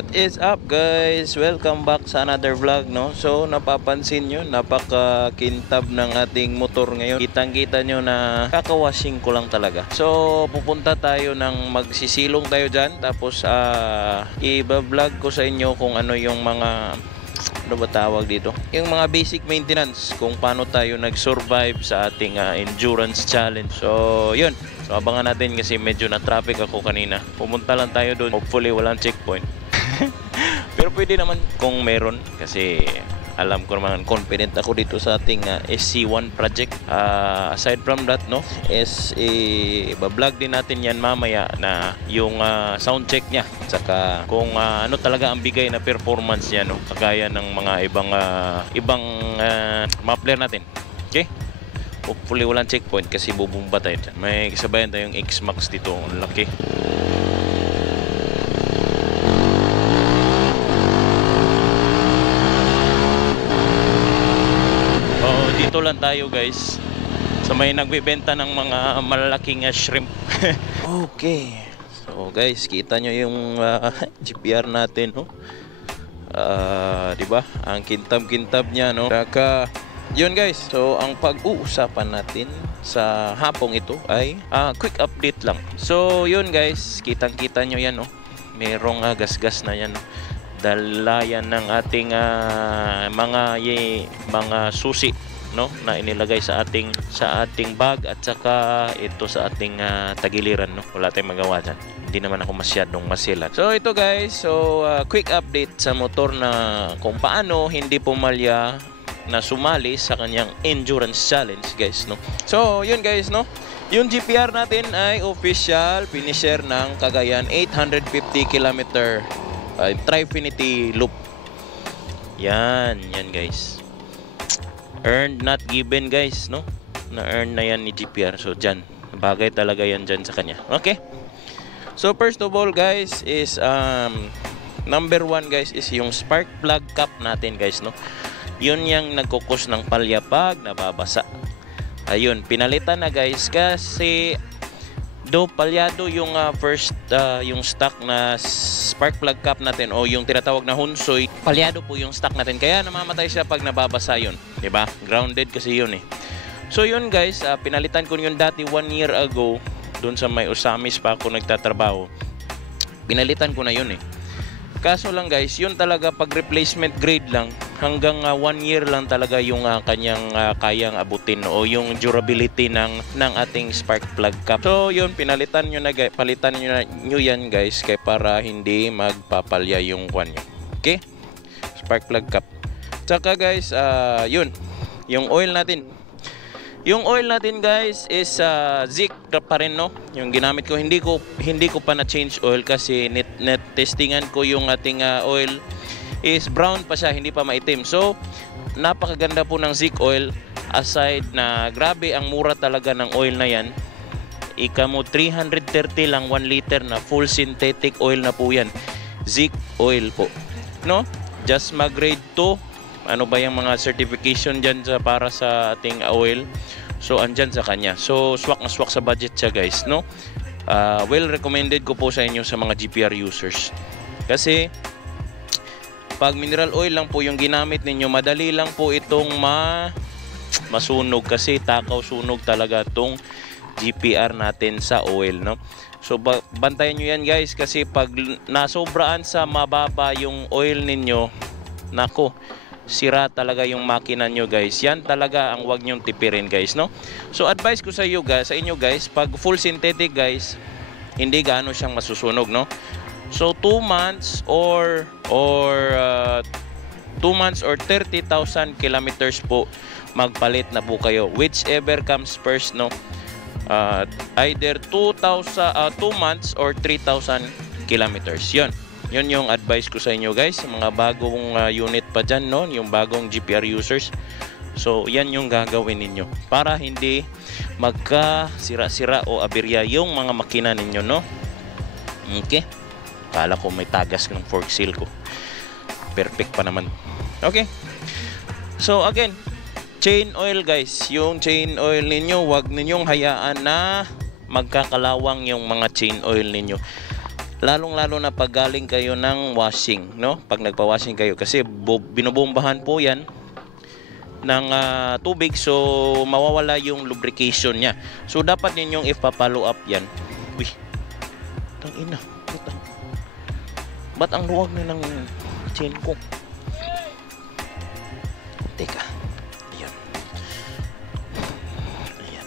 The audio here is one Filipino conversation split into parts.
What is up guys? Welcome back sa another vlog, no? So napapansin nyo, napaka-kintab ng ating motor ngayon. Kitang-kita nyo na kakawashing ko lang talaga. So pupunta tayo ng magsisilong tayo dyan. Tapos i-vlog ko sa inyo kung ano yung mga, ano ba tawag dito? Yung mga basic maintenance kung paano tayo nag-survive sa ating endurance challenge. So yun. So abangan natin kasi medyo na-traffic ako kanina. Pumunta lang tayo doon. Hopefully walang checkpoint. Pero pwede naman kung meron kasi alam ko naman, confident ako dito sa ating SC1 project. Aside from that, no, vlog din natin yan mamaya na yung sound check niya. Saka kung ano talaga ang bigay na performance niya, no, kagaya ng mga ibang muffler natin. Okay? Hopefully walang checkpoint kasi bubumba tayo dyan. May kasabayan tayong X-Max dito. Ang laki. Dito lang tayo guys sa may nagbibenta ng mga malalaking shrimp. Okay. So guys, kita nyo yung GPR natin, no? Diba? Ang kintab-kintab niya, no? Saka yun guys, so ang pag-uusapan natin sa hapong ito ay quick update lang. So yun guys, kitang-kita nyo yan, no? Merong gas-gas na yan, no? Dala yan ng ating mga susi, no, na inilagay sa ating bag at saka ito sa ating tagiliran, no. Wala tayong magawa dyan. Hindi naman ako masyadong masilan. So ito guys, so quick update sa motor na kung paano hindi pumalya na sumali sa kanyang endurance challenge guys, no. So yun guys, no, yung GPR natin ay official finisher ng Cagayan 850 km Trifinity loop. Yan guys. Earned not given guys, no, na earn na yan ni GPR. So dyan, bagay talaga yan dyan sa kanya. Okay, so first of all guys is number one guys is yung spark plug cap natin guys, no. Yun yung nagkukos ng palya pag nababasa. Ayun, pinalitan na guys kasi do palyado yung first yung stock na spark plug cap natin o yung tinatawag na hunsoy, palyado po yung stock natin kaya namamatay siya pag nababasa yun, di ba? Grounded kasi yun eh. So yun guys, pinalitan ko yun dati 1 year ago doon sa may Usamis pa ako nagtatrabaho. Pinalitan ko na yun eh. Kaso lang guys, yun talaga pag replacement grade lang, hanggang 1 year lang talaga yung kanyang kayang abutin o yung durability ng ating spark plug cap. So yun, pinalitan nyo na guys, palitan nyo yan guys kay para hindi magpapalya yung kwan nyo. Okay? Spark plug cap. Tsaka guys, yun, yung oil natin. Yung oil natin guys is Zik pa rin, no. Yung ginamit ko, hindi ko pa na change oil kasi net testingan ko yung ating oil is brown pa siya, hindi pa maitim. So napakaganda po ng Zik oil, aside na grabe ang mura talaga ng oil na yan. Ika mo 330 lang 1 liter na full synthetic oil na po yan. Zik oil po, no. Just grade 2. Ano ba yung mga certification dyan para sa ating oil? So andyan sa kanya. So swak na swak sa budget siya guys, no. Well recommended ko po sa inyo sa mga GPR users. Kasi pag mineral oil lang po yung ginamit ninyo, madali lang po itong masunog kasi takaw sunog talaga tong GPR natin sa oil, no. So bantayan nyo yan guys kasi pag nasobraan sa mababa yung oil ninyo, nako, sira talaga yung makina nyo guys. Yan talaga ang wag nyong tipirin guys, no. So advice ko sa inyo guys, pag full synthetic guys, hindi gaano siyang masusunog, no. So 2 months or 2 months or 30,000 kilometers po magpalit na po kayo, whichever comes first, no. Either 2 months or 3,000 kilometers. Yun yung advice ko sa inyo guys, mga bagong unit pa dyan, no, yung bagong GPR users. So yan yung gagawin ninyo para hindi magka-sira-sira o aberya yung mga makina ninyo, no. Okay, kala ko may tagas ng fork seal ko, perfect pa naman. Okay, so again, chain oil guys, yung chain oil ninyo, wag ninyong hayaan na magkakalawang yung mga chain oil ninyo. lalong-lalo na pag galing kayo ng washing, no? Pag nagpa-washing kayo kasi binubombahan po 'yan ng tubig, so mawawala yung lubrication niya. So dapat ninyong ipapalo up 'yan. Uy. Tangina. Ba't ang luwag na ng chain ko? Teka. Ayan. Ayan.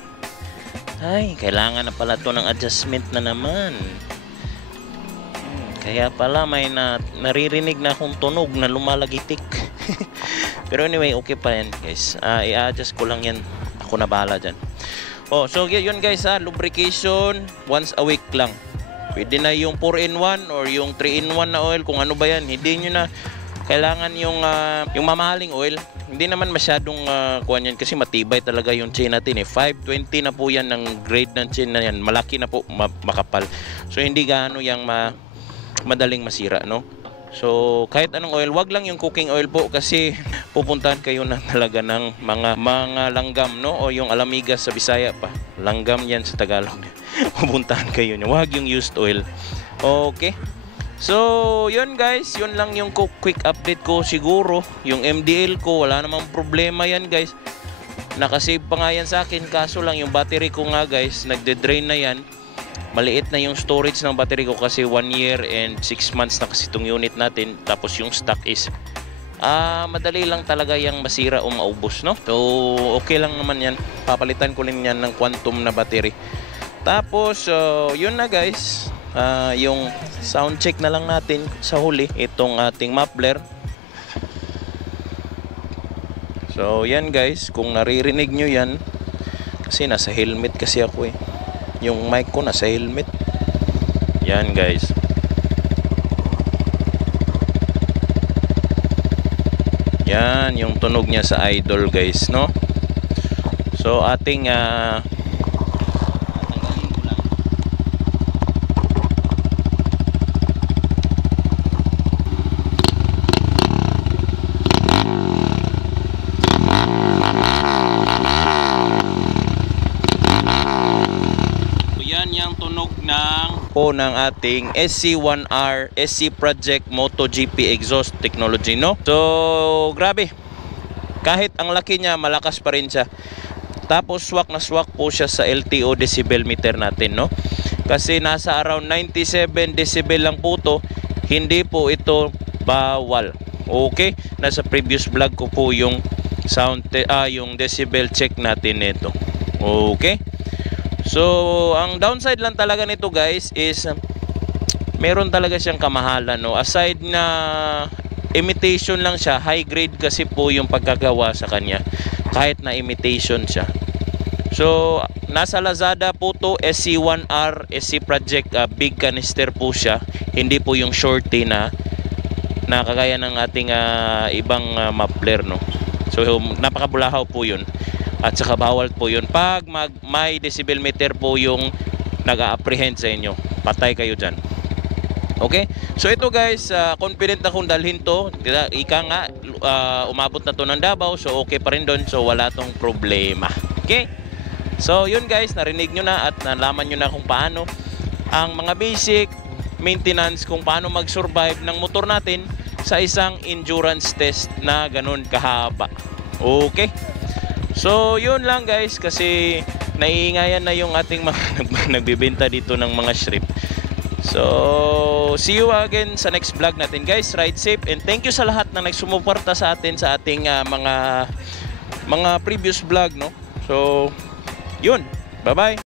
Ay, kailangan na pala to ng adjustment na naman. Kaya pala may naririnig na akong tunog na lumalagitik. Pero anyway, okay pa yan guys. I-adjust ko lang yan. Ako na bahala dyan. Oh, so yun guys, lubrication once a week lang. Pwede na yung 4-in-1 or yung 3-in-1 na oil, kung ano ba yan. Hindi nyo na kailangan yung mamahaling oil. Hindi naman masyadong kuhan yan kasi matibay talaga yung chain natin eh. 520 na po yan ng grade ng chain na yan. Malaki na po, makapal. So hindi gaano yung madaling masira, no? So kahit anong oil, wag lang yung cooking oil po kasi pupuntahan kayo na talaga ng mga langgam, no? O yung alamigas sa Bisaya pa. Langgam yan sa Tagalog. Pupuntahan kayo niya. Wag yung used oil. Okay. So yun guys, yun lang yung quick update ko siguro. Yung MDL ko, wala namang problema yan guys. Nakasave pa nga yan sa akin. Kaso lang yung battery ko nga guys, nagde-drain na yan. Maliit na yung storage ng battery ko kasi 1 year and 6 months na kasi itong unit natin. Tapos yung stock is madali lang talaga yung masira o maubos, no? So okay lang naman yan. Papalitan ko rin yan ng quantum na battery. Tapos yun na guys, yung sound check na lang natin sa huli itong ating muffler. So yan guys, kung naririnig nyo yan, kasi nasa helmet kasi ako eh. Yung mic ko nasa helmet. Yan guys. Yan yung tunog niya sa idol guys, no? So ating ng ating SC1R SC Project MotoGP exhaust technology, no? So grabe, kahit ang laki niya, malakas pa rin siya. Tapos swak na swak po siya sa LTO decibel meter natin, no? Kasi nasa around 97 decibel lang po to. Hindi po ito bawal. Okay, nasa previous vlog ko po yung yung decibel check natin nito. Okay. So, ang downside lang talaga nito guys is meron talaga siyang kamahalan, no? Aside na imitation lang siya, high grade kasi po yung pagkagawa sa kanya kahit na imitation siya. So, nasa Lazada po to, SC1R, SC Project, big canister po siya. Hindi po yung shorty na kagaya ng ating ibang muffler, no? So, napakabulahaw po yun. At saka bawal po yun. Pag may decibel meter po yung nag-a-apprehend sa inyo, patay kayo dyan. Okay? So ito guys, confident na kung dalhin to. Ika nga, umabot na to ng Davao. So okay pa rin doon. So wala tong problema. Okay? So yun guys, narinig nyo na at nalaman nyo na kung paano ang mga basic maintenance, kung paano mag-survive ng motor natin sa isang endurance test na ganun kahaba. Okay? So yun lang guys, kasi naiingayan na yung ating mga nagbibenta dito ng mga shrimp. So see you again sa next vlog natin guys. Ride safe and thank you sa lahat na nagsumuporta sa atin sa ating mga previous vlog, no? So yun, bye bye.